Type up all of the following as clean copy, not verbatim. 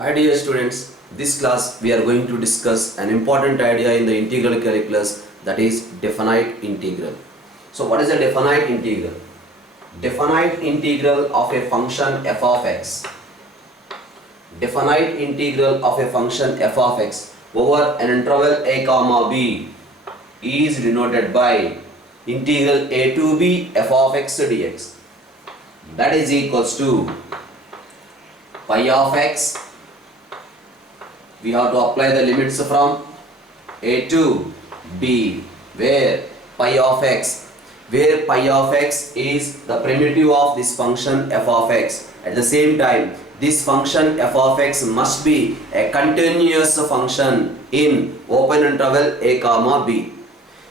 Hi dear students, this class we are going to discuss an important idea in the integral calculus, that is definite integral. So what is a definite integral? Definite integral of a function f of x. Definite integral of a function f of x over an interval a comma b is denoted by integral a to b f of x dx. That is equals to pi of x. We have to apply the limits from a to b, where pi of x is the primitive of this function f of x. At the same time, this function f of x must be a continuous function in open interval a comma b.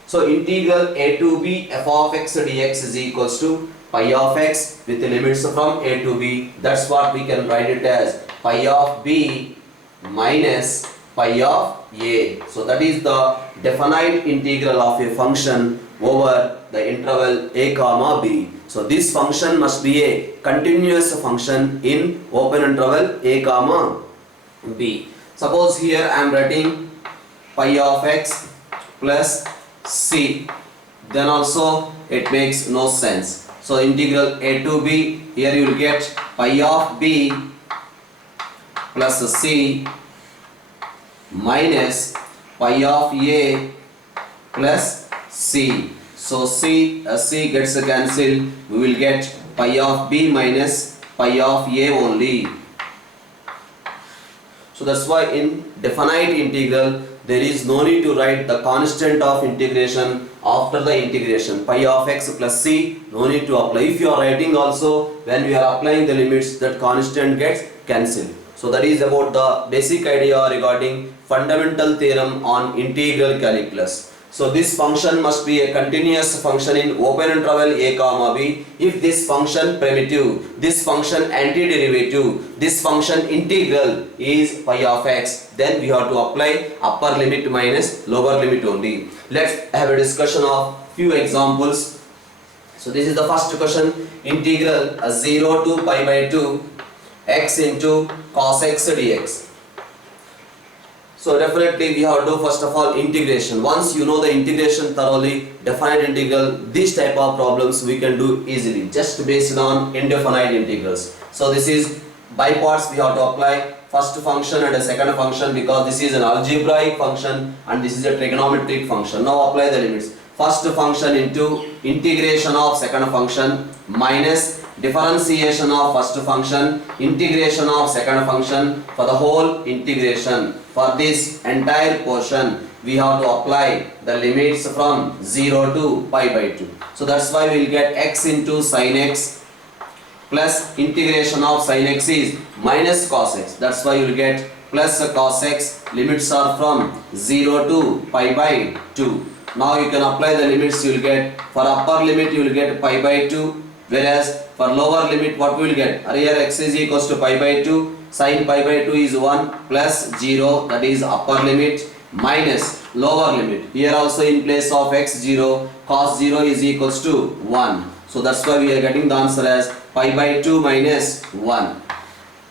So integral a to b f of x dx is equals to pi of x with the limits from a to b. That's what we can write it as pi of b minus pi of a. So that is the definite integral of a function over the interval a comma b. So this function must be a continuous function in open interval a comma b. Suppose here I am writing pi of x plus c, then also it makes no sense. So integral a to b, here you will get pi of b plus c minus pi of a plus c. So c gets cancelled. We will get pi of b minus pi of a only. So that's why in definite integral there is no need to write the constant of integration after the integration. Pi of x plus c, no need to apply. If you are writing also, when we are applying the limits, that constant gets cancelled. So that is about the basic idea regarding fundamental theorem on integral calculus. So this function must be a continuous function in open interval a comma b if this function primitive, this function antiderivative, this function integral is pi of x, then we have to apply upper limit minus lower limit only. Let's have a discussion of few examples. So this is the first question, integral 0 to pi by 2 x into cos x dx. So definitely we have to do first of all integration. Once you know the integration thoroughly, definite integral, this type of problems we can do easily just based on indefinite integrals. So this is by parts we have to apply first function and a second function, because this is an algebraic function and this is a trigonometric function. Now apply the limits. First function into integration of second function minus differentiation of first function, integration of second function for the whole integration. For this entire portion, we have to apply the limits from 0 to pi by 2. So that's why we will get x into sin x plus integration of sin x is minus cos x. That's why you will get plus cos x. Limits are from 0 to pi by 2. Now you can apply the limits. You will get, for upper limit you will get pi by 2. Whereas for lower limit what we will get? Here x is equals to pi by 2, sin pi by 2 is 1 plus 0, that is upper limit, minus lower limit. Here also in place of x 0, cos 0 is equals to 1. So that's why we are getting the answer as pi by 2 minus 1.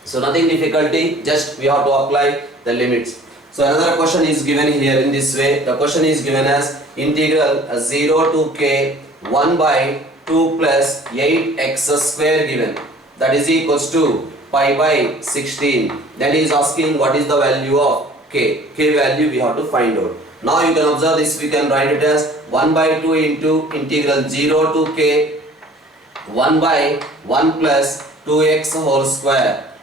So nothing difficulty, just we have to apply the limits. So another question is given here in this way. The question is given as integral 0 to k 1 by 2 plus 8x square given, that is equals to pi by 16. Then he is asking what is the value of k. K value we have to find out. Now you can observe this, we can write it as 1 by 2 into integral 0 to k 1 by 1 plus 2x whole square.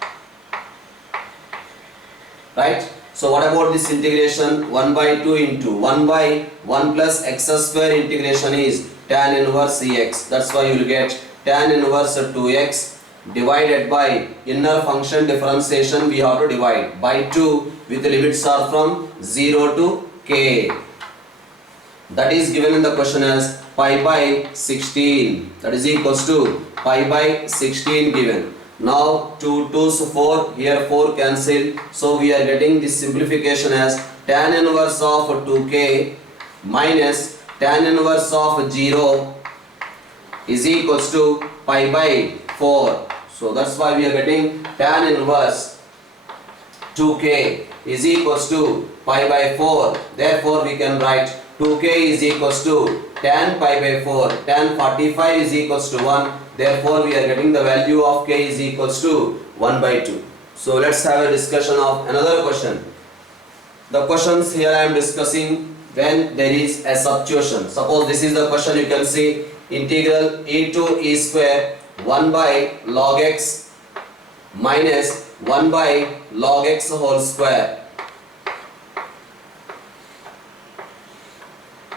Right? So what about this integration? 1 by 2 into 1 by 1 plus x square integration is tan inverse cx. That's why you will get tan inverse 2x divided by inner function differentiation we have to divide by 2 with the limits are from 0 to k. That is given in the question as pi by 16. That is equals to pi by 16 given. Now 2 2's 4, here 4 cancel. So we are getting this simplification as tan inverse of 2k minus tan inverse of 0 is equals to pi by 4. So that's why we are getting tan inverse 2k is equals to pi by 4. Therefore, we can write 2k is equals to tan pi by 4. Tan 45 is equals to 1. Therefore, we are getting the value of k is equals to 1 by 2. So, let's have a discussion of another question. The questions here I am discussing when there is a substitution. Suppose this is the question, you can see integral e to e square 1 by log x minus 1 by log x whole square.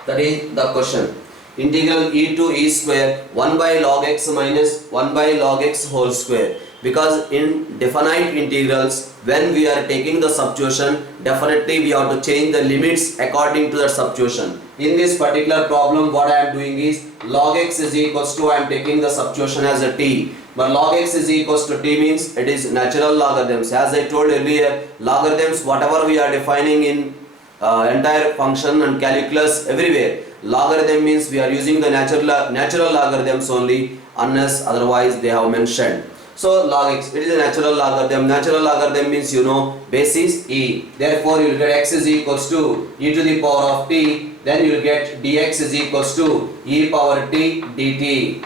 That is the question. Integral e to e square 1 by log x minus 1 by log x whole square. Because in definite integrals, when we are taking the substitution, definitely we have to change the limits according to the substitution. In this particular problem, what I am doing is log x is equals to, I am taking the substitution as a t. But log x is equals to t means it is natural logarithms. As I told earlier, logarithms, whatever we are defining in entire function and calculus everywhere, logarithm means we are using the natural logarithms only, unless otherwise they have mentioned. So log x, it is a natural logarithm. Natural logarithm means you know base is e. Therefore you will get x is equals to e to the power of t. Then you will get dx is equals to e power t dt.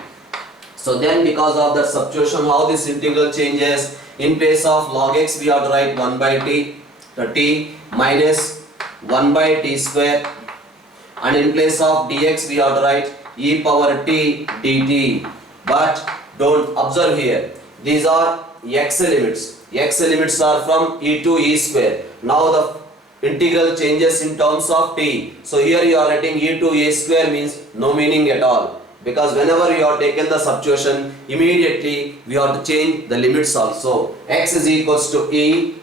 So then because of that substitution, how this integral changes? In place of log x we have to write 1 by t, the t minus 1 by t square, and in place of dx we have to write e power t dt. But don't observe here, these are x limits. X limits are from e to e square. Now the integral changes in terms of t. So here you are writing e to e square means no meaning at all. Because whenever you are taken the substitution, immediately we have to change the limits also. X is equals to e,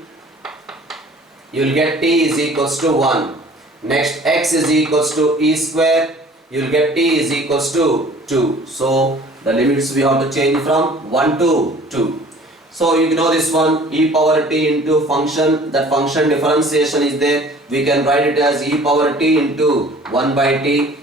you will get t is equals to 1. Next x is equals to e square, you will get t is equals to 2. So the limits we have to change from 1 to 2. So you know this one, e power t into function, that function differentiation is there. We can write it as e power t into 1 by t,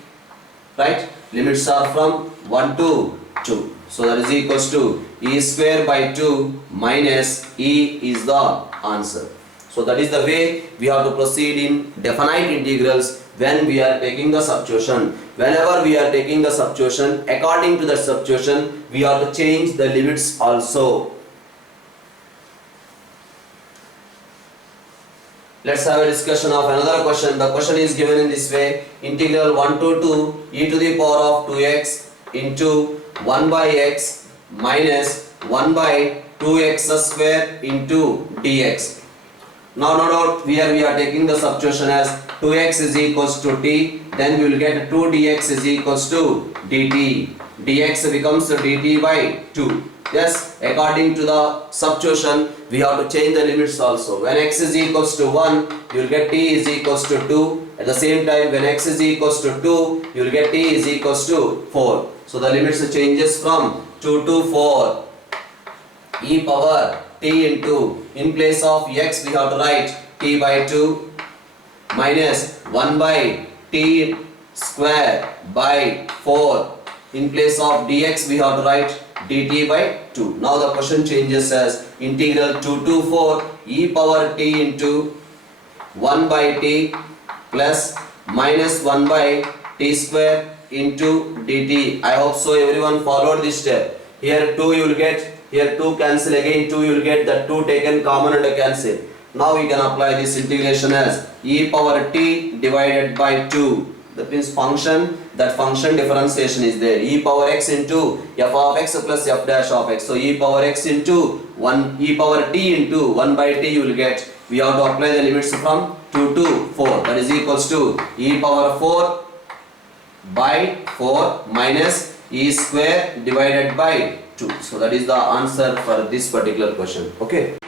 right? Limits are from 1 to 2. So that is equals to e square by 2 minus e is the answer. So that is the way we have to proceed in definite integrals when we are taking the substitution. Whenever we are taking the substitution, according to the substitution, we have to change the limits also. Let's have a discussion of another question. The question is given in this way. Integral 1 to 2 e to the power of 2x into 1 by x minus 1 by 2x square into dx. Now no doubt here we are taking the substitution as 2x is equals to t, then we will get 2 dx is equals to dt. dx becomes dt by 2. Yes, according to the substitution, we have to change the limits also. When x is equals to 1, you will get t is equals to 2. At the same time, when x is equals to 2, you will get t is equals to 4. So the limits changes from 2 to 4. E power t into, in place of x we have to write t by 2 minus 1 by t square by 4. In place of dx we have to write dt by 2. Now the question changes as integral 2 to 4 e power t into 1 by t plus minus 1 by t square into dt. I hope so everyone followed this step. Here 2 you will get, here 2 cancel, again 2 you will get, that 2 taken common and cancel. Now we can apply this integration as e power t divided by 2. That means function, that function differentiation is there. E power x into f of x plus f dash of x. So e power x into 1, e power t into 1 by t you will get. We have to apply the limits from 2 to 4. That is equals to e power 4 by 4 minus e square divided by 2. So that is the answer for this particular question. Okay.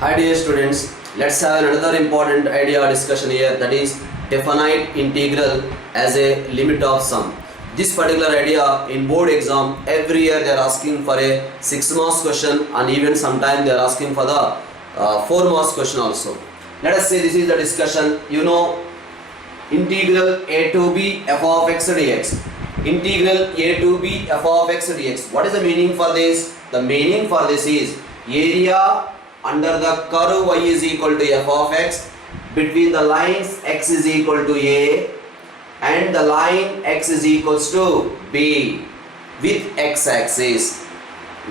Hi dear students, let's have another important idea or discussion here, that is definite integral as a limit of sum. This particular idea in board exam, every year they are asking for a 6 marks question, and even sometime they are asking for the 4 marks question also. Let us say this is the discussion. You know integral a to b f of x dx. Integral a to b f of x dx. What is the meaning for this? The meaning for this is area under the curve y is equal to f of x between the lines x is equal to a and the line x is equals to b with x axis.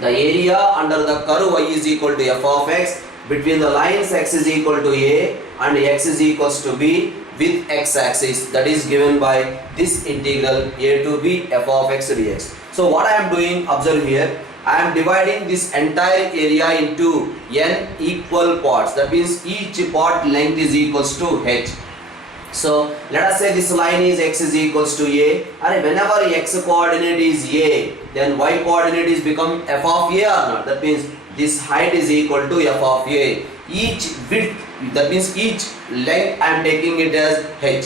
The area under the curve y is equal to f of x between the lines x is equal to a and x is equals to b with x axis, that is given by this integral a to b f of x dx. So what I am doing, observe here, I am dividing this entire area into n equal parts. That means each part length is equals to h. So let us say this line is x is equals to a, and whenever x coordinate is a, then y coordinate is become f of a or not. That means this height is equal to f of a. Each width, that means each length I am taking it as h.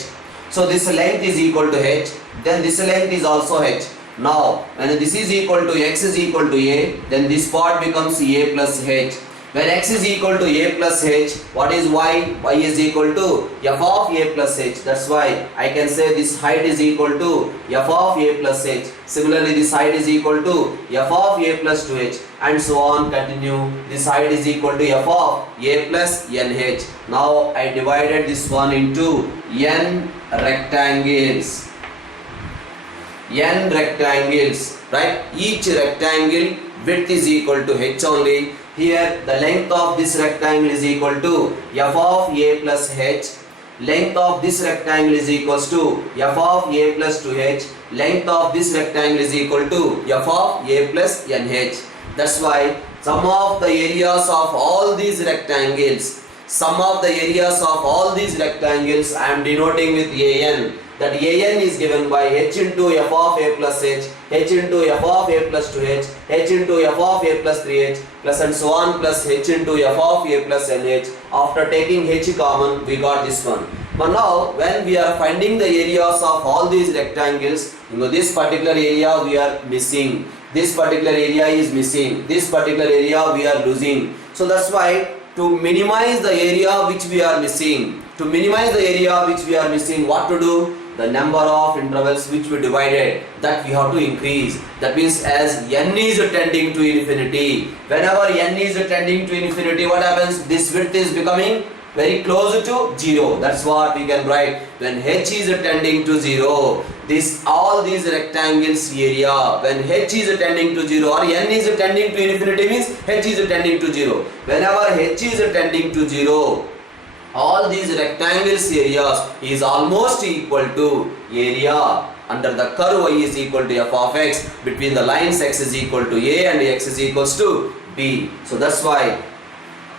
So this length is equal to h, then this length is also h. Now when this is equal to x is equal to a, then this part becomes a plus h. When x is equal to a plus h, what is y? Y is equal to f of a plus h. That's why I can say this height is equal to f of a plus h. Similarly, this height is equal to f of a plus 2h, and so on continue. This height is equal to f of a plus nh. Now I divided this one into n rectangles. N rectangles, right? Each rectangle width is equal to h only. Here the length of this rectangle is equal to f of a plus h. Length of this rectangle is equals to f of a plus 2h. Length of this rectangle is equal to f of a plus nh. That's why sum of the areas of all these rectangles, I am denoting with an. That an is given by h into f of a plus h, h into f of a plus 2h, h into f of a plus 3h, plus and so on, plus h into f of a plus nh. After taking h common, we got this one. But now when we are finding the areas of all these rectangles, this particular area we are missing, this particular area is missing, this particular area we are losing. So that's why to minimize the area which we are missing, what to do? The number of intervals which we divided, that we have to increase. That means as n is tending to infinity, whenever n is tending to infinity, what happens? This width is becoming very close to 0. That's what we can write. When h is tending to 0, all these rectangles area, when h is tending to 0 or n is tending to infinity means h is tending to 0. Whenever h is tending to 0, all these rectangles areas is almost equal to area under the curve y is equal to f of x between the lines x is equal to a and x is equals to b. So that's why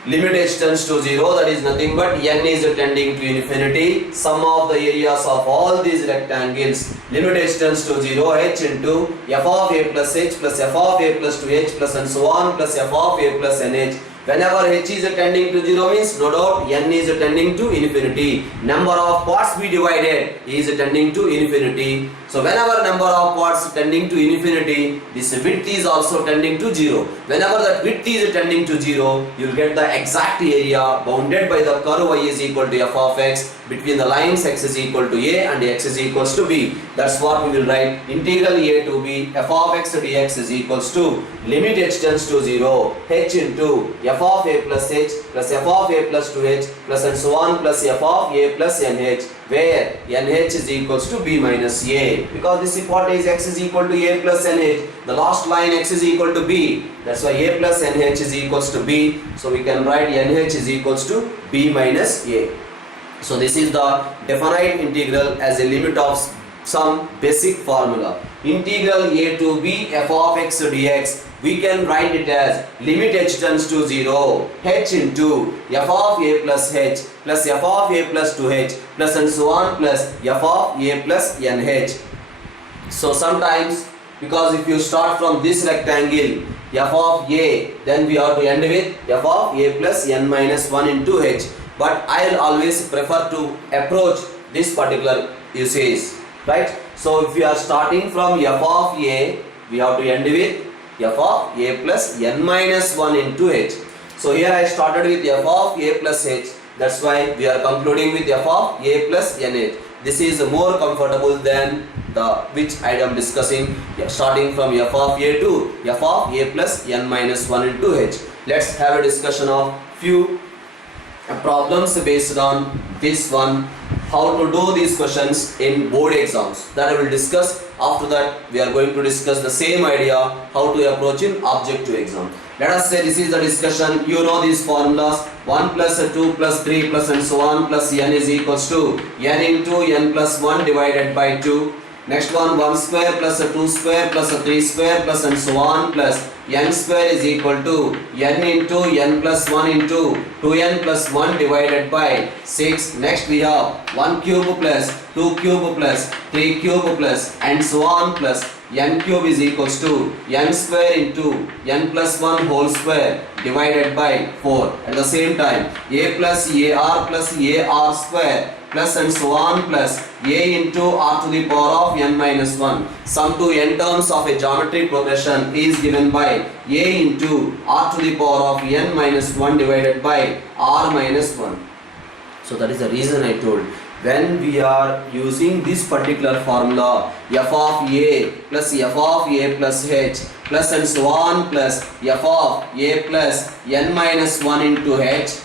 limit h tends to 0, that is nothing but n is tending to infinity. Sum of the areas of all these rectangles, limit h tends to 0, h into f of a plus h plus f of a plus 2h plus and so on plus f of a plus nh. Whenever h is tending to 0 means no doubt n is tending to infinity. Number of parts we divided is tending to infinity. So whenever number of parts tending to infinity, this width is also tending to 0. Whenever that width is tending to 0, you will get the exact area bounded by the curve y is equal to f of x between the lines x is equal to a and x is equals to b. That's what we will write. Integral a to b f of x dx is equals to limit h tends to 0, h into f of a plus h plus f of a plus 2h plus and so on plus f of a plus nh, where nh is equals to b minus a. Because this hypothesis x is equal to a plus nh, the last line x is equal to b. That's why a plus nh is equals to b. So we can write nh is equals to b minus a. So this is the definite integral as a limit of some basic formula. Integral a to b f of x dx, we can write it as limit h tends to 0, h into f of a plus h plus f of a plus 2h plus and so on plus f of a plus nh. So sometimes, because if you start from this rectangle f of a, then we have to end with f of a plus n minus 1 into h. But I will always prefer to approach this particular usage, right? So if we are starting from f of a, we have to end with f of a plus n minus 1 into h. So here I started with f of a plus h. That's why we are concluding with f of a plus nh. This is more comfortable than the which I am discussing, starting from f of a to f of a plus n minus 1 into h. let's have a discussion of few problems based on this one, how to do these questions in board exams, that I will discuss. After that we are going to discuss the same idea how to approach in objective exam. Let us say this is the discussion. You know these formulas: 1 plus 2 plus 3 plus and so on plus n is equals to n into n plus 1 divided by 2. Next one, 1 square plus 2 square plus 3 square plus and so on plus n square is equal to n into n plus 1 into 2n plus 1 divided by 6. Next we have 1 cube plus 2 cube plus 3 cube plus and so on plus n cube is equals to n square into n plus 1 whole square divided by 4. At the same time, a plus ar square plus and so on plus a into r to the power of n minus 1. Sum to n terms of a geometric progression is given by a into r to the power of n minus 1 divided by r minus 1. So that is the reason I told, when we are using this particular formula, f of a plus f of a plus h plus and so on plus f of a plus n minus 1 into h.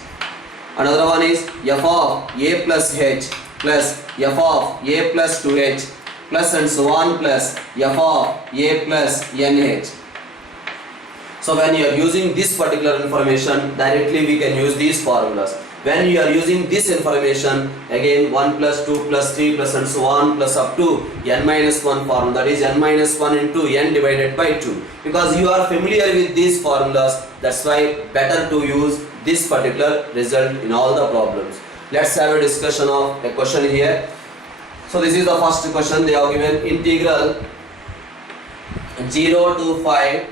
Another one is f of a plus h plus f of a plus 2h plus and so on plus f of a plus nh. So when you are using this particular information, directly we can use these formulas. When you are using this information, again 1 plus 2 plus 3 plus and so on plus up to n minus 1 form, that is n minus 1 into n divided by 2. Because you are familiar with these formulas, that's why better to use this particular result in all the problems. Let's have a discussion of a question here. So this is the first question. They have given integral 0 to 5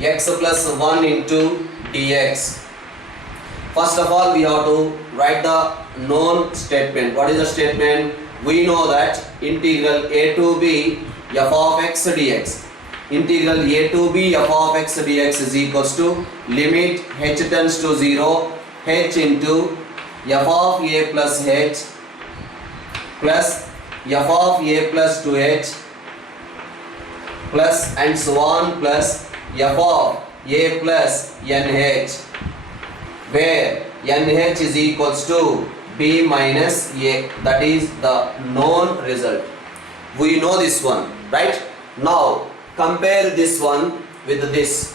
x plus 1 into dx. First of all, we have to write the known statement. What is the statement? We know that integral a to b f of x dx. Integral a to b f of x dx is equals to limit h tends to 0 h into f of a plus h plus f of a plus 2h plus and so on plus f of a plus nh, where nh is equals to b minus a. That is the known result. We know this one, right? Now compare this one with this.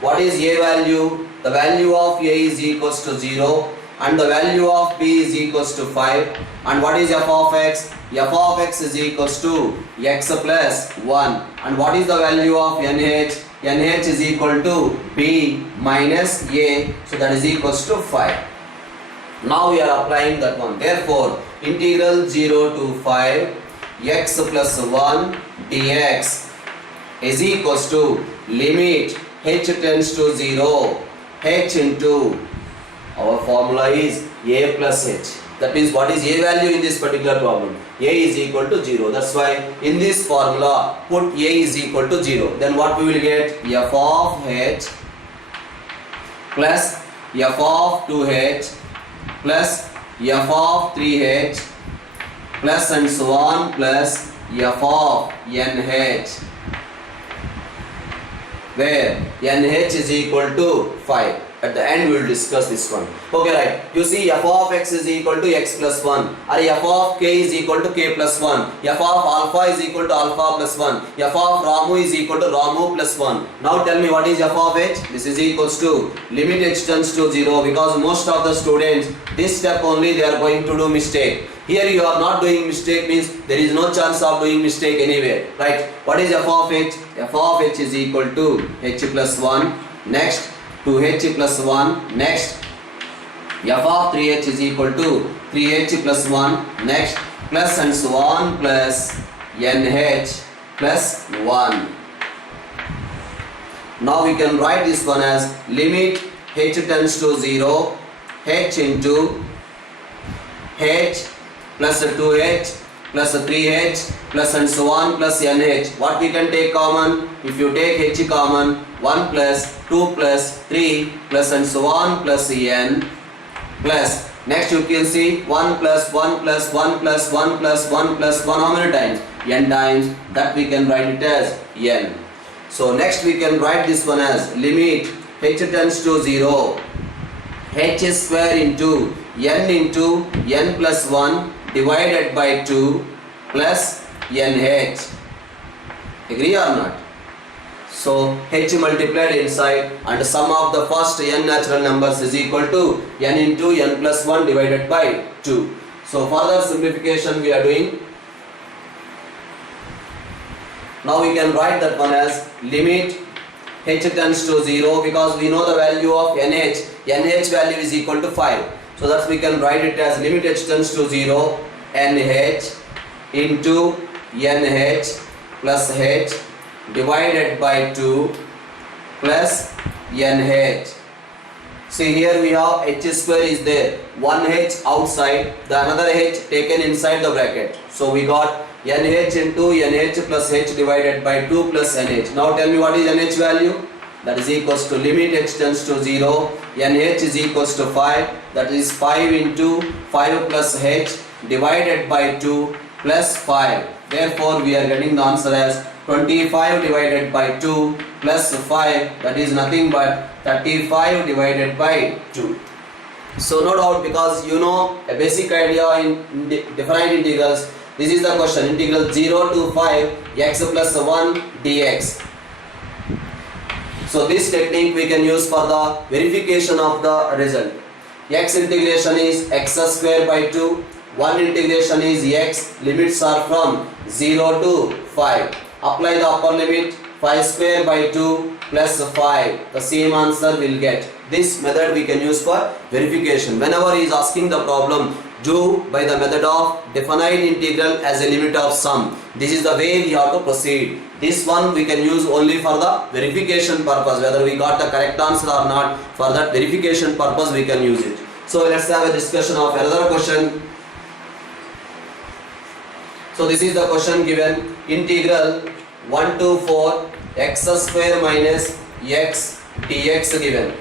What is a value? The value of a is equals to 0 and the value of b is equals to 5. And what is f of x? F of x is equals to x plus 1. And what is the value of nh? nh is equal to b minus a, so that is equals to 5. Now we are applying that one. Therefore, integral 0 to 5 x plus 1 dx is equals to limit h tends to 0 h into, our formula is a plus h. That means what is a value in this particular problem? A is equal to 0. That's why in this formula put a is equal to 0. Then what we will get? F of h plus f of 2h plus f of 3h plus and so on plus f of nh, where nh is equal to 5. At the end we will discuss this one. Okay, right. You see f of x is equal to x plus 1, or f of k is equal to k plus 1, f of alpha is equal to alpha plus 1, f of Ramu is equal to Ramu plus 1. Now tell me what is f of h? This is equals to limit h tends to 0, because most of the students this step only they are going to do mistake. Here you are not doing mistake, means there is no chance of doing mistake anywhere, right? What is f of h? F of h is equal to h plus 1. Next 2h plus 1. Next f of 3h is equal to 3h plus 1. Next plus and so on plus nh plus 1. Now we can write this one as limit h tends to 0 h into h plus 2h plus 3h plus and so on plus nh. What we can take common? If you take h common, 1 plus 2 plus 3 plus and so on plus n plus, next you can see 1 plus 1 plus 1 plus 1 plus 1 plus 1, how many times? N times. That we can write it as n. So next we can write this one as limit h tends to 0, h square into n plus 1 divided by 2 plus nh. Agree or not? So h multiplied inside and sum of the first n natural numbers is equal to n into n plus 1 divided by 2. So further simplification we are doing. Now we can write that one as limit h tends to 0 because we know the value of nh. nh value is equal to 5. So thus we can write it as limit h tends to 0 nh into nh plus h divided by 2 plus nh. See here we have h square is there, one h outside, the another h taken inside the bracket. So we got nh into nh plus h divided by 2 plus nh. Now tell me what is nh value? That is equals to limit h tends to 0, nh is equals to 5, that is 5 into 5 plus h divided by 2 plus 5. Therefore we are getting the answer as 25 divided by 2 plus 5, that is nothing but 35 divided by 2. So no doubt, because you know a basic idea in definite integrals. This is the question, integral 0 to 5 x plus 1 dx. So this technique we can use for the verification of the result. X integration is x square by 2, 1 integration is x, limits are from 0 to 5. Apply the upper limit, 5 square by 2 plus 5. The same answer will get. This method we can use for verification. Whenever he is asking the problem, do by the method of definite integral as a limit of sum. This is the way we have to proceed. This one we can use only for the verification purpose, whether we got the correct answer or not. For that verification purpose we can use it. So let's have a discussion of another question. So this is the question given, integral 1 to 4 x square minus x dx given,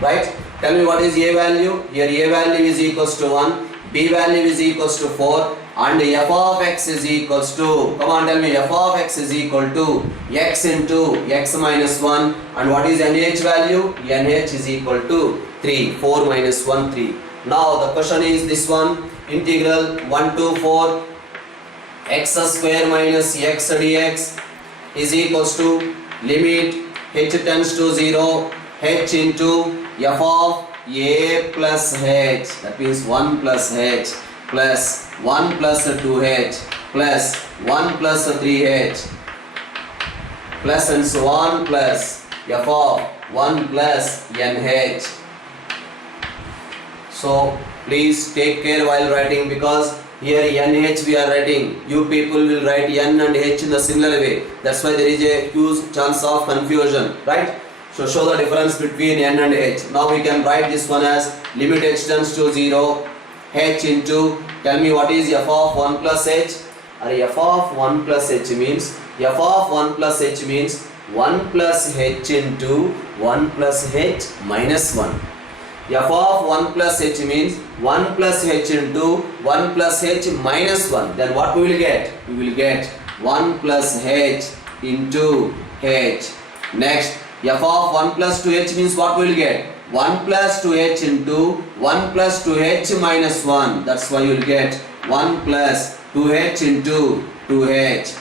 right? Tell me what is a value. Here a value is equals to 1, b value is equals to 4, and f of x is equals to, come on tell me, f of x is equal to x into x minus 1, and what is nh value? nh is equal to 3, 4 minus 1, 3. Now the question is this one, integral 1 to 4 x square minus x dx is equals to limit h tends to 0, h into f of a plus h, that means 1 plus h plus 1 plus 2h plus 1 plus 3h plus and so on plus f of 1 plus nh. So please take care while writing, because here nh we are writing, you people will write n and h in the similar way. That's why there is a huge chance of confusion, right? So show the difference between n and h. Now we can write this one as limit h tends to 0, h into, tell me what is f of 1 plus h? Or f of 1 plus h means, f of 1 plus h means 1 plus h into 1 plus h minus 1. f of 1 plus h means 1 plus h into 1 plus h minus 1. Then what we will get? We will get 1 plus h into h. Next, f of 1 plus 2h means what we will get? 1 plus 2h into 1 plus 2h minus 1. That's why you will get 1 plus 2h into 2h.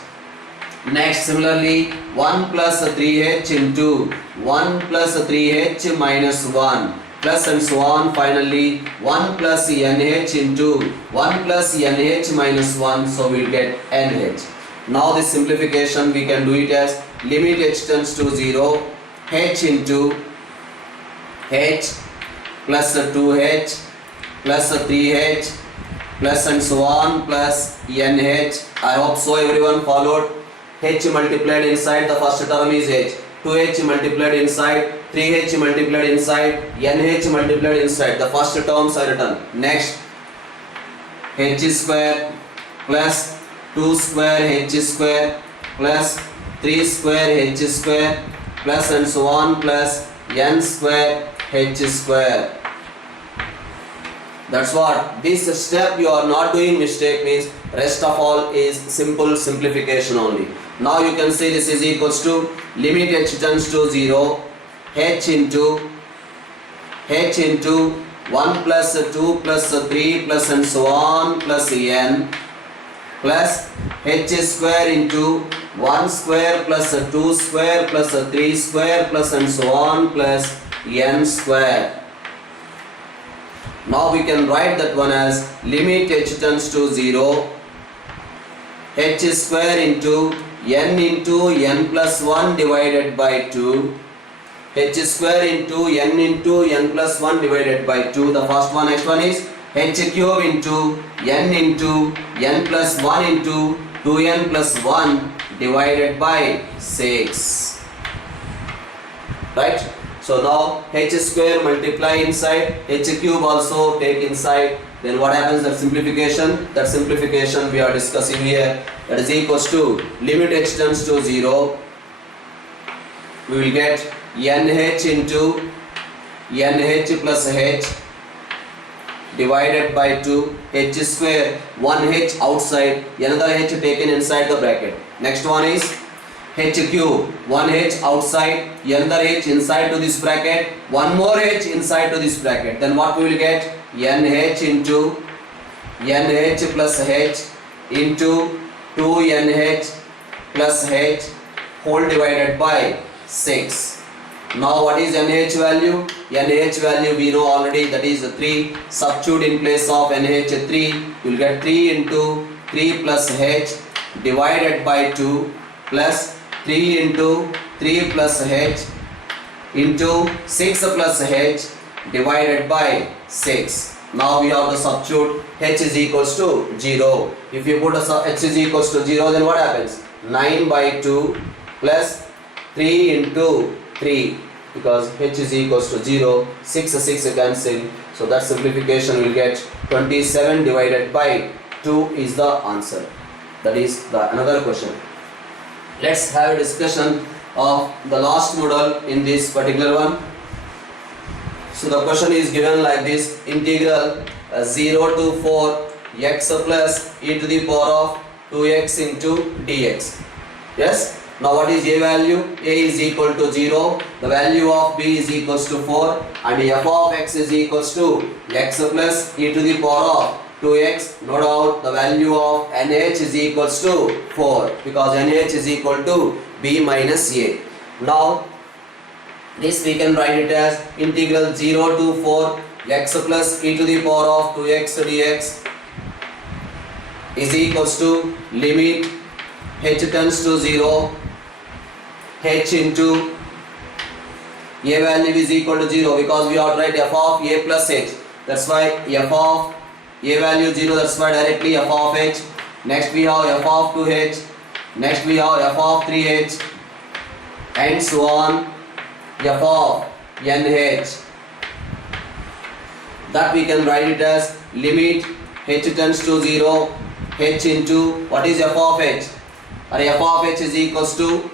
Next, similarly, 1 plus 3h into 1 plus 3h minus 1. Plus and so on. Finally 1 plus nh into 1 plus nh minus 1, so we will get nh. Now this simplification we can do it as limit h tends to 0, h into h plus 2h plus 3h plus and so on plus nh. I hope so everyone followed. H multiplied inside, the first term is h, 2h multiplied inside, 3h multiplied inside, nh multiplied inside. The first terms are written. Next, h square plus 2 square h square plus 3 square h square plus and so on plus n square h square. That's what. This step you are not doing mistake, means rest of all is simple simplification only. Now you can say this is equals to limit h tends to 0, h into 1 plus 2 plus 3 plus and so on plus n plus h square into 1 square plus 2 square plus 3 square plus and so on plus n square. Now we can write that one as limit h tends to 0, h square into n plus 1 divided by 2, h square into n plus 1 divided by 2. The first one, next one is h cube into n plus 1 into 2n plus 1 divided by 6. Right? So now h square multiply inside, h cube also take inside. Then what happens? That simplification we are discussing here. That is equals to limit h tends to 0. We will get nh into nh plus h divided by 2, h square, 1h outside, another h taken inside the bracket. Next one is h cube, 1h outside, another h inside to this bracket, one more h inside to this bracket. Then what we will get? nh into nh plus h into 2nh plus h whole divided by 6. Now what is nh value? nh value we know already, that is 3. Substitute in place of nh 3. You will get 3 into 3 plus h divided by 2 plus 3 into 3 plus h into 6 plus h divided by 6. Now we have to substitute h is equals to 0. If you put h is equals to 0, then what happens? 9 by 2 plus 3 into 3, because h is equals to 0, 6 cancel. So that simplification will get 27 divided by 2 is the answer. That is the another question. Let's have a discussion of the last model in this particular one. So the question is given like this: integral 0 to 4 x plus e to the power of 2x into dx. Yes. Now what is a value? A is equal to 0, the value of b is equals to 4, and f of x is equals to x plus e to the power of 2x. No doubt the value of nh is equals to 4, because nh is equal to b minus a. Now this we can write it as integral 0 to 4 x plus e to the power of 2x dx is equals to limit h tends to 0, h into a value is equal to 0, because we have to write f of a plus h. That's why f of a value 0, that's why directly f of h. Next we have f of 2h, next we have f of 3h, and so on, f of nh. That we can write it as limit h tends to 0, h into what is f of h? Or f of h is equals to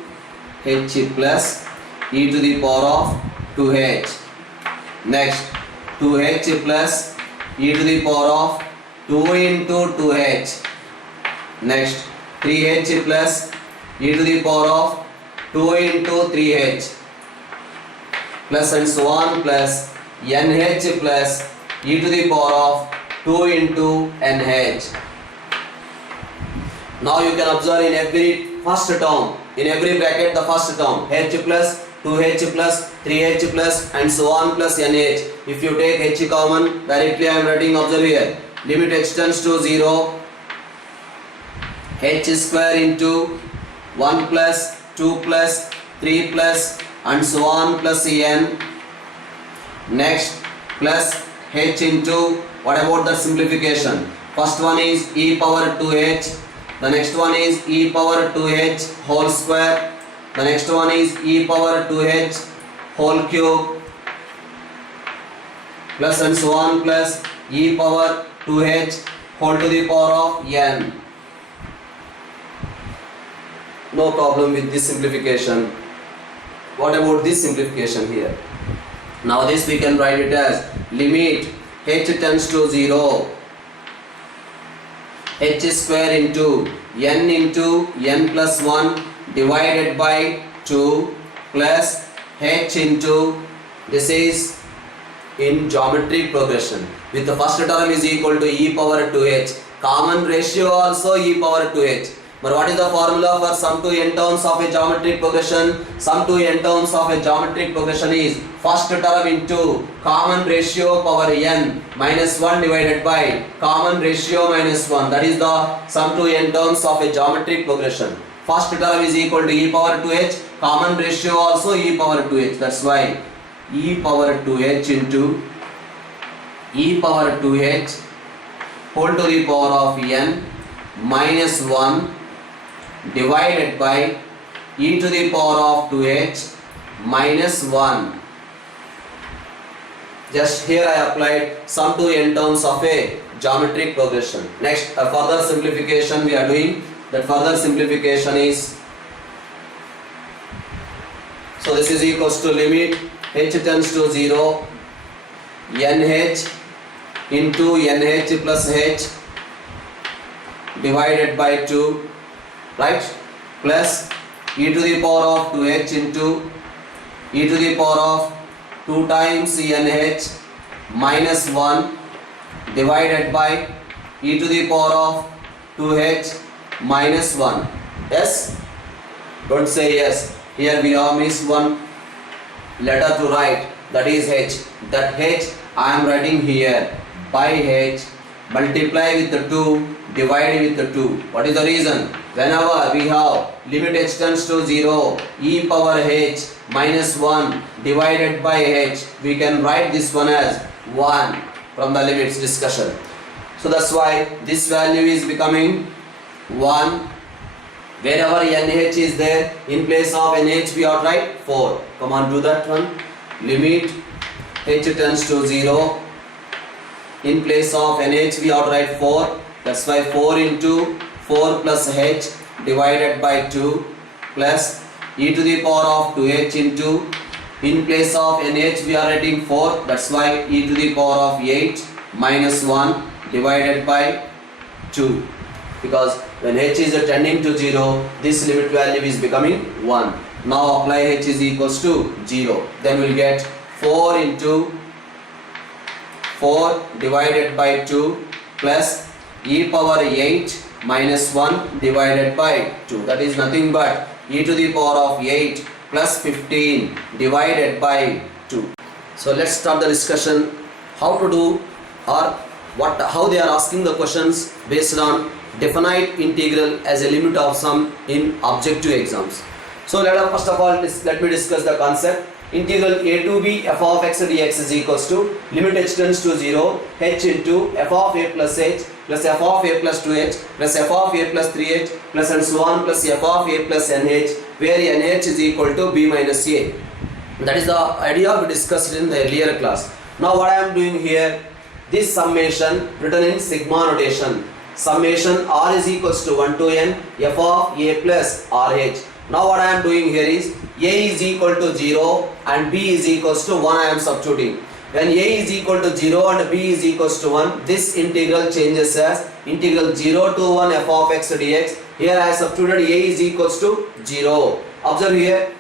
h plus e to the power of 2h. Next 2h plus e to the power of 2 into 2h. Next 3h plus e to the power of 2 into 3h plus and so on plus nh plus e to the power of 2 into nh. Now you can observe in every first term, in every bracket the first term, h plus 2h plus 3h plus and so on plus nh. If you take h common, directly I am writing, observe here, limit h tends to 0, h square into 1 plus 2 plus 3 plus and so on plus n. Next plus h into, what about the simplification? First one is e power 2h, the next one is e power 2h whole square, the next one is e power 2h whole cube plus and so on plus e power 2h whole to the power of n. No problem with this simplification. What about this simplification here? Now this we can write it as limit h tends to 0, h square into n plus 1 divided by 2 plus h into, this is in geometric progression, with the first term is equal to e power 2h, common ratio also e power 2h. But what is the formula for sum to n terms of a geometric progression? Sum to n terms of a geometric progression is first term into common ratio power n minus 1 divided by common ratio minus 1. That is the sum to n terms of a geometric progression. First term is equal to e power 2h, common ratio also e power 2h. That's why e power 2h into e power 2h whole to the power of n minus 1 divided by e to the power of 2h minus 1. Just here I applied sum to n terms of a geometric progression. Next, a further simplification we are doing. That further simplification is, so this is equals to limit h tends to 0 nh into nh plus h divided by 2, right, plus e to the power of 2h into e to the power of 2 times nh minus 1 divided by e to the power of 2h minus 1. Yes? Don't say yes. Here we have missed one letter to write, that is h. That h I am writing here by h, multiply with the 2, divide with the 2. What is the reason? Whenever we have limit h tends to 0 e power h minus 1 divided by h, we can write this one as 1 from the limits discussion. So that's why this value is becoming 1. Wherever nh is there, in place of nh we are write 4. Come on, do that one. Limit h tends to 0, in place of nh we are write 4. That's why 4 into 4 plus h divided by 2 plus e to the power of 2h into, in place of nh we are writing 4. That's why e to the power of 8 minus 1 divided by 2. Because when h is tending to 0, this limit value is becoming 1. Now apply h is equals to 0. Then we'll get 4 into 4 divided by 2 plus e power 8 minus 1 divided by 2. That is nothing but e to the power of 8 plus 15 divided by 2. So let's start the discussion how to do, or how they are asking the questions based on definite integral as a limit of sum in objective exams. So first of all let me discuss the concept. Integral a to b f of x dx is equals to limit h tends to 0 h into f of a plus h plus f of a plus 2h plus f of a plus 3h plus and so on plus f of a plus nh, where nh is equal to b minus a. That is the idea we discussed in the earlier class. Now what I am doing here, this summation written in sigma notation. Summation r is equals to 1 to n f of a plus rh. Now what I am doing here is a is equal to 0 and b is equals to 1 I am substituting. When a is equal to 0 and b is equals to 1, this integral changes as integral 0 to 1 f of x dx. Here I substituted a is equals to 0. Observe here,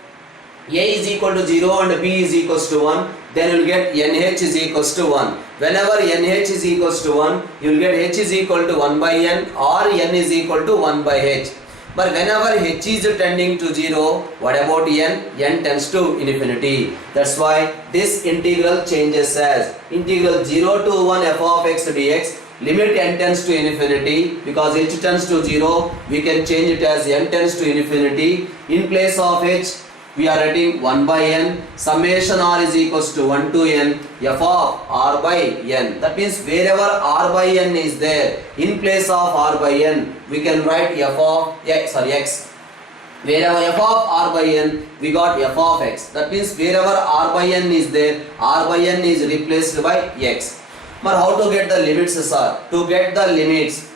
a is equal to 0 and b is equals to 1, then you will get nh is equals to 1. Whenever nh is equals to 1, you will get h is equal to 1 by n or n is equal to 1 by h. But whenever h is tending to 0, what about n? N tends to infinity. That's why this integral changes as integral 0 to 1 f of x dx. Limit n tends to infinity, because h tends to 0, we can change it as n tends to infinity. In place of h, we are writing 1 by n, summation r is equals to 1 to n f of r by n. That means wherever r by n is there, in place of r by n, we can write f of x. Wherever f of r by n, we got f of x. That means wherever r by n is there, r by n is replaced by x. But how to get the limits, sir? To get the limits,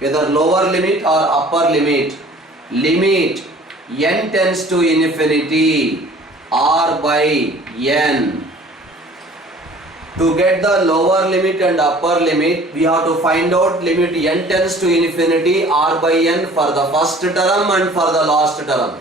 whether lower limit or upper limit, limit n tends to infinity r by n. To get the lower limit and upper limit, we have to find out limit n tends to infinity r by n for the first term and for the last term.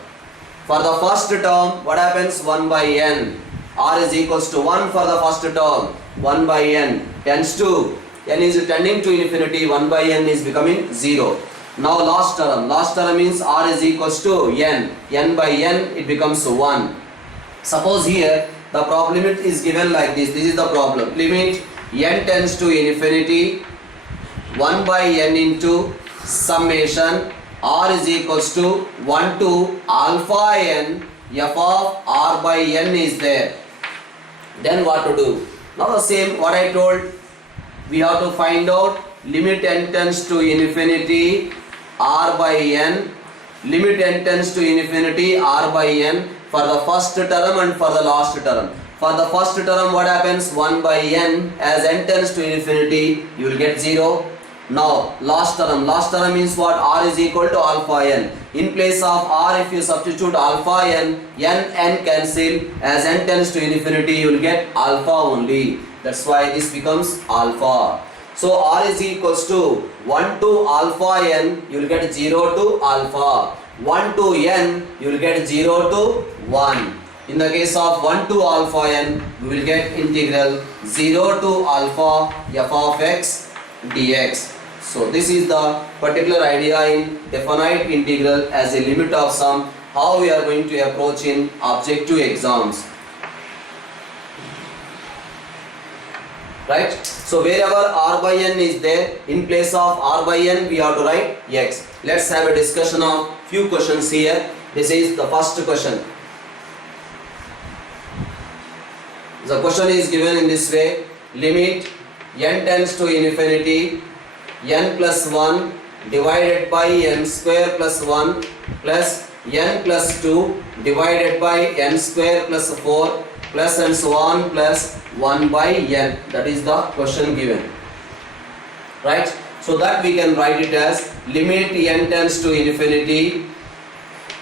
For the first term, what happens? 1 by n. R is equals to 1 for the first term. 1 by n tends to, n is tending to infinity, 1 by n is becoming 0. Now last term. Last term means R is equals to n. n by n, it becomes 1. Suppose here the problem limit is given like this. This is the problem. Limit n tends to infinity, 1 by n into summation R is equals to 1 to alpha n f of R by n is there. Then what to do? Now the same what I told, we have to find out limit n tends to infinity R by n, limit n tends to infinity R by n for the first term and for the last term. For the first term what happens? 1 by n, as n tends to infinity you will get 0. Now last term means what? R is equal to alpha n. In place of R, if you substitute alpha n, n cancel, as n tends to infinity you will get alpha only. That's why this becomes alpha. So R is equals to 1 to alpha n, you will get 0 to alpha. 1 to n, you will get 0 to 1. In the case of 1 to alpha n, we will get integral 0 to alpha f of x dx. So this is the particular idea in definite integral as a limit of sum, how we are going to approach in objective exams. Right? So wherever R by n is there, in place of R by n we have to write x. Let's have a discussion of few questions here. This is the first question. The question is given in this way. Limit n tends to infinity, n plus 1 divided by n square plus 1 plus n plus 2 divided by n square plus 4 plus and so on plus 1 by n. That is the question given. Right? So that we can write it as limit n tends to infinity,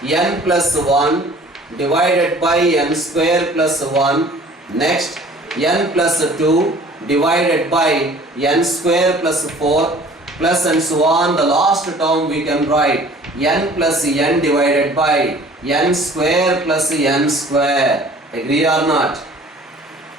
n plus 1 divided by n square plus 1, next n plus 2 divided by n square plus 4 plus and so on. The last term we can write n plus n divided by n square plus n square. Agree or not?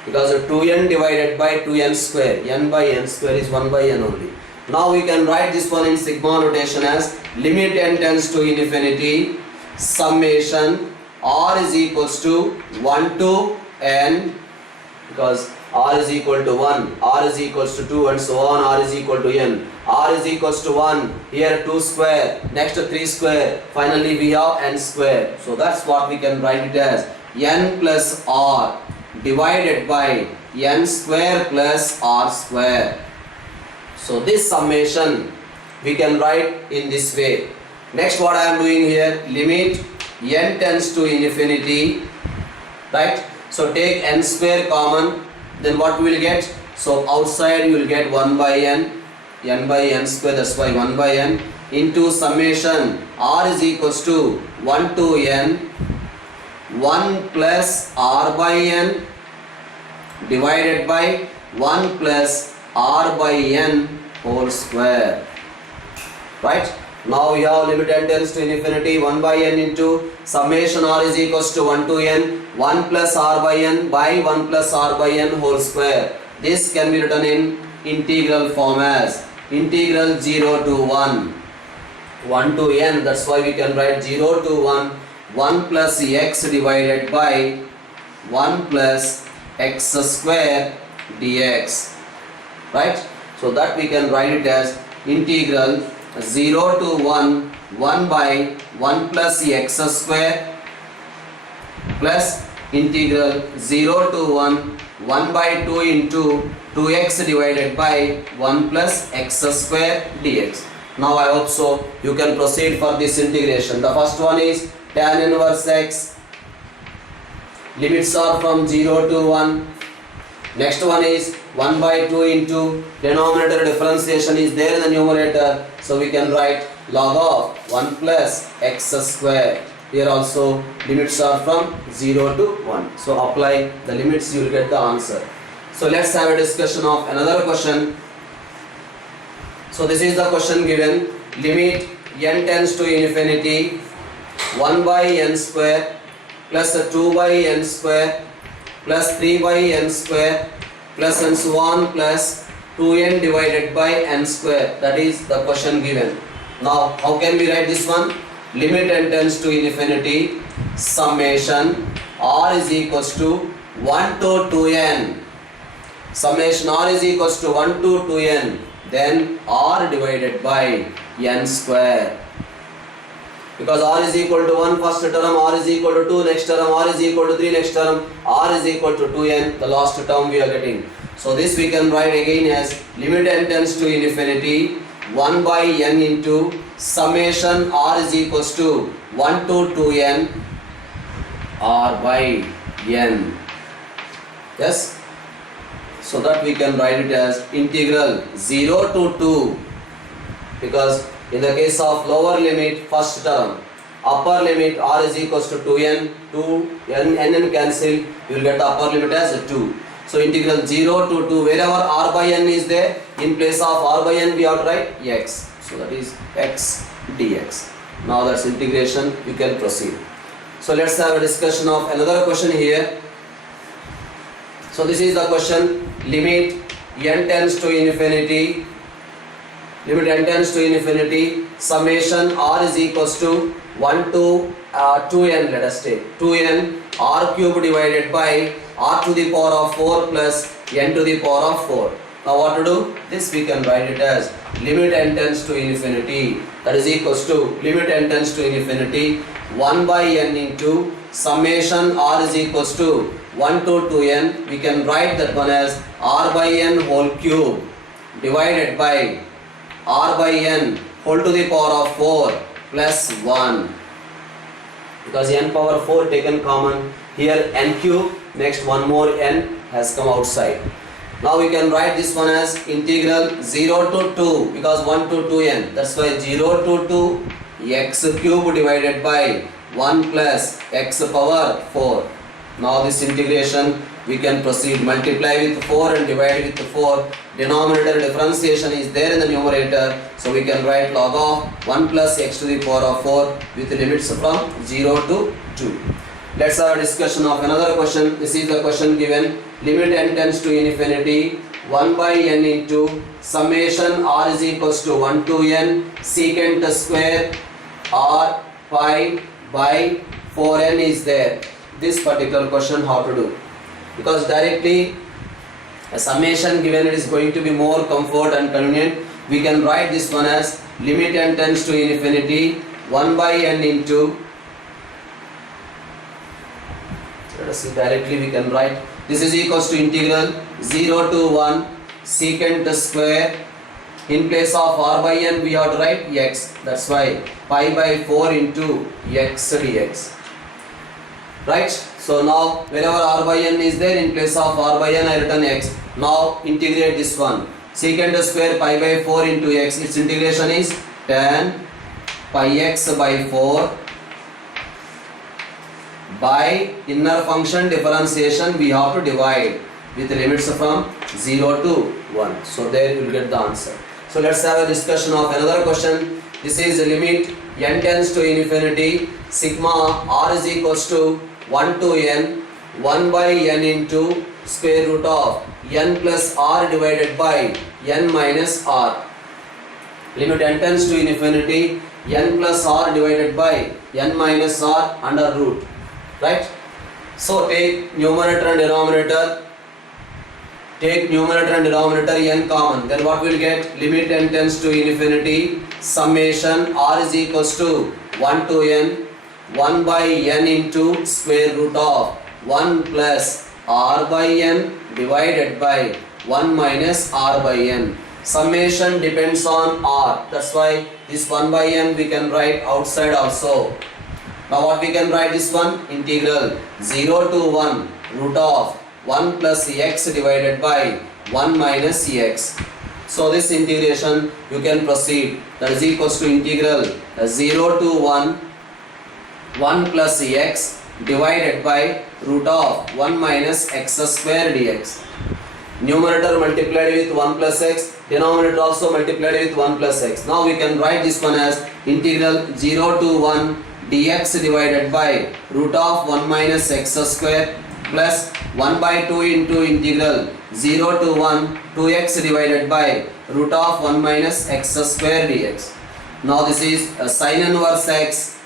Because 2n divided by 2n square, n by n square is 1 by n only. Now we can write this one in sigma notation as limit n tends to infinity, summation R is equals to 1 to n, because R is equal to 1, R is equals to 2 and so on, R is equal to n. R is equals to 1, here 2 square, next 3 square, finally we have n square. So that's what we can write it as n plus R divided by n square plus R square. So this summation we can write in this way. Next what I am doing here, limit n tends to infinity, right? So take n square common, then what we will get? So outside you will get 1 by n by n square, that's why 1 by n into summation R is equals to 1 to n 1 plus R by n divided by 1 plus R by n whole square. Right? Now we have limit n tends to infinity, 1 by n into summation R is equals to 1 to n 1 plus R by n by 1 plus R by n whole square. This can be written in integral form as integral 0 to 1 to n. That's why we can write 0 to 1 plus x divided by 1 plus x square dx. Right? So that we can write it as integral 0 to 1 by 1 plus x square plus integral 0 to 1 by 2 into 2x divided by 1 plus x square dx. Now I hope so you can proceed for this integration. The first one is tan inverse x. Limits are from 0 to 1. Next one is 1 by 2 into denominator differentiation is there in the numerator. So we can write log of 1 plus x square. Here also limits are from 0 to 1. So apply the limits, you will get the answer. So let's have a discussion of another question. So this is the question given. Limit n tends to infinity, 1 by n square plus 2 by n square plus 3 by n square plus and so on plus 2n divided by n square. That is the question given. Now how can we write this one? Limit n tends to infinity summation r is equals to 1 to 2n. Summation r is equals to 1 to 2n, then r divided by n square. Because r is equal to 1 first term, r is equal to 2 next term, r is equal to 3 next term, r is equal to 2n, the last term we are getting. So this we can write again as limit n tends to infinity 1 by n into summation r is equals to 1 to 2n r by n. Yes? So that we can write it as integral 0 to 2, because in the case of lower limit first term, upper limit r is equals to 2n, 2n cancel, you will get the upper limit as 2. So integral 0 to 2, wherever r by n is there, in place of r by n we have to write x. So that is x dx. Now that's integration, you can proceed. So let's have a discussion of another question here. So this is the question, limit n tends to infinity, summation r is equals to 1 to 2n, let us take 2n r cube divided by r to the power of 4 plus n to the power of 4. Now what to do? This we can write it as limit n tends to infinity, that is equals to limit n tends to infinity 1 by n into summation r is equals to 1 to 2n. We can write that one as r by n whole cube divided by r by n whole to the power of 4 plus 1. Because n power 4 taken common, here n cube, next one more n has come outside. Now we can write this one as integral 0 to 2, because 1 to 2n, that's why 0 to 2 x cube divided by 1 plus x power 4. Now this integration we can proceed, multiply with 4 and divide with 4. Denominator differentiation is there in the numerator, so we can write log of 1 plus x to the power of 4 with limits from 0 to 2. Let's have a discussion of another question. This is the question given, limit n tends to infinity 1 by n into summation r is equals to 1 to n secant square r pi by 4n is there. This particular question how to do? Because directly a summation given, it is going to be more comfort and convenient. We can write this one as limit n tends to infinity 1 by n into, let us see, directly we can write this is equals to integral 0 to 1 secant square, in place of r by n we have to write x, that's why pi by 4 into x dx. Right? So now wherever r by n is there, in place of r by n I written x. Now integrate this one, secant square pi by 4 into x, its integration is tan pi x by 4 by inner function differentiation we have to divide with limits from 0 to 1. So there you will get the answer. So let's have a discussion of another question. This is limit n tends to infinity sigma r is equals to 1 to n 1 by n into square root of n plus r divided by n minus r. Limit n tends to infinity n plus r divided by n minus r under root. Right? So take numerator and denominator. Take numerator and denominator n common. Then what will get? Limit n tends to infinity summation r is equals to 1 to n 1 by n into square root of 1 plus r by n divided by 1 minus r by n. Summation depends on r. That's why this 1 by n we can write outside also. Now what we can write this one? Integral 0 to 1 root of 1 plus x divided by 1 minus x. So this integration you can proceed, that is equals to integral 0 to 1 plus x divided by root of 1 minus x square dx. Numerator multiplied with 1 plus x, denominator also multiplied with 1 plus x. Now we can write this one as integral 0 to 1 dx divided by root of 1 minus x square plus 1 by 2 into integral 0 to 1 2x divided by root of 1 minus x square dx. Now this is sin inverse x.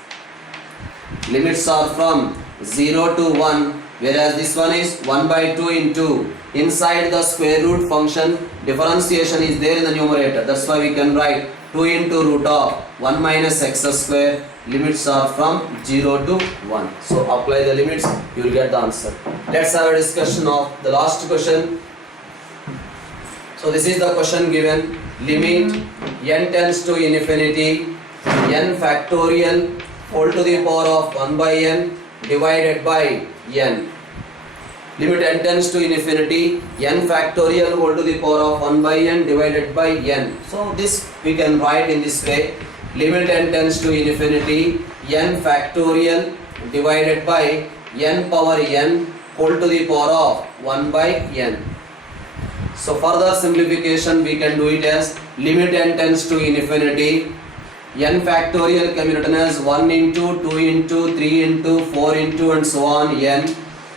Limits are from 0 to 1, whereas this one is 1 by 2 into inside the square root function differentiation is there in the numerator. That's why we can write 2 into root of 1 minus x square. Limits are from 0 to 1. So apply the limits, you will get the answer. Let's have a discussion of the last question. So this is the question given. Limit n tends to infinity n factorial whole to the power of 1 by n divided by n. Limit n tends to infinity n factorial whole to the power of 1 by n divided by n. So this we can write in this way. Limit n tends to infinity n factorial divided by n power n whole to the power of 1 by n. So further simplification we can do it as limit n tends to infinity n factorial can be written as 1 into 2 into 3 into 4 into and so on n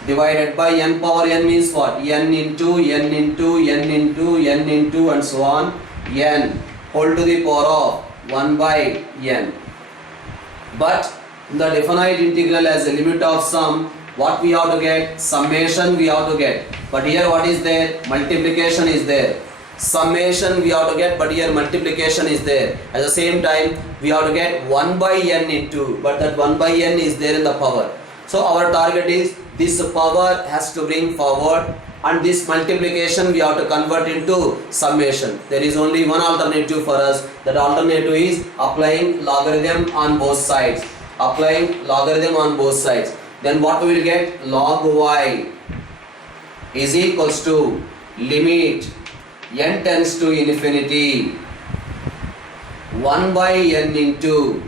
divided by n power n means what? N into n into n into n into and so on n whole to the power of 1 by n. But in the definite integral as a limit of sum, what we have to get? Summation we have to get. But here what is there? Multiplication is there. Summation we have to get, but here multiplication is there. At the same time we have to get 1 by n into, but that 1 by n is there in the power. So our target is this power has to bring forward, and this multiplication we have to convert into summation. There is only one alternative for us. That alternative is applying logarithm on both sides. Applying logarithm on both sides. Then what we will get? Log y is equals to limit n tends to infinity 1 by n into,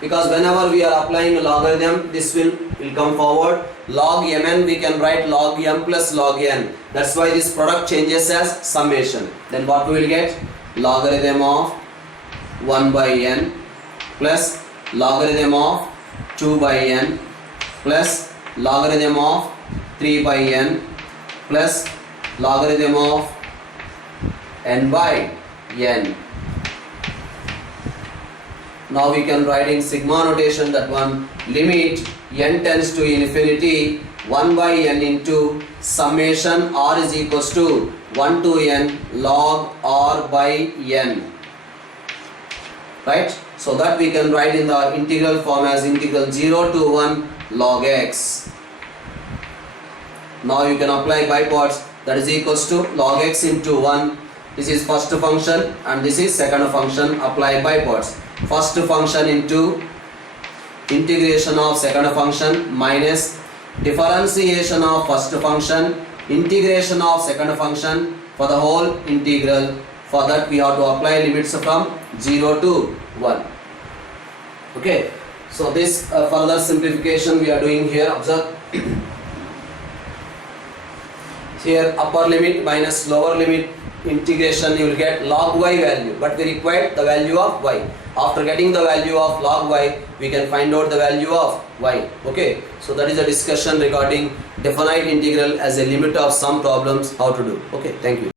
because whenever we are applying a logarithm this will come forward. Log mn we can write log m plus log n. That's why this product changes as summation. Then what we will get? Logarithm of 1 by n plus logarithm of 2 by n plus logarithm of 3 by n plus logarithm of n by n. Now we can write in sigma notation that one limit n tends to infinity 1 by n into summation r is equals to 1 to n log r by n. Right? So that we can write in the integral form as integral 0 to 1 log x. Now you can apply by parts, that is equals to log x into 1. This is first function and this is second function. Apply by parts. First function into integration of second function minus differentiation of first function, integration of second function for the whole integral. For that we have to apply limits from 0 to 1. Okay, so this further simplification we are doing here. Observe here upper limit minus lower limit integration, you will get log y value, but we require the value of y. After getting the value of log y, we can find out the value of y. Okay, so that is a discussion regarding definite integral as a limit of some problems, how to do. Okay, thank you.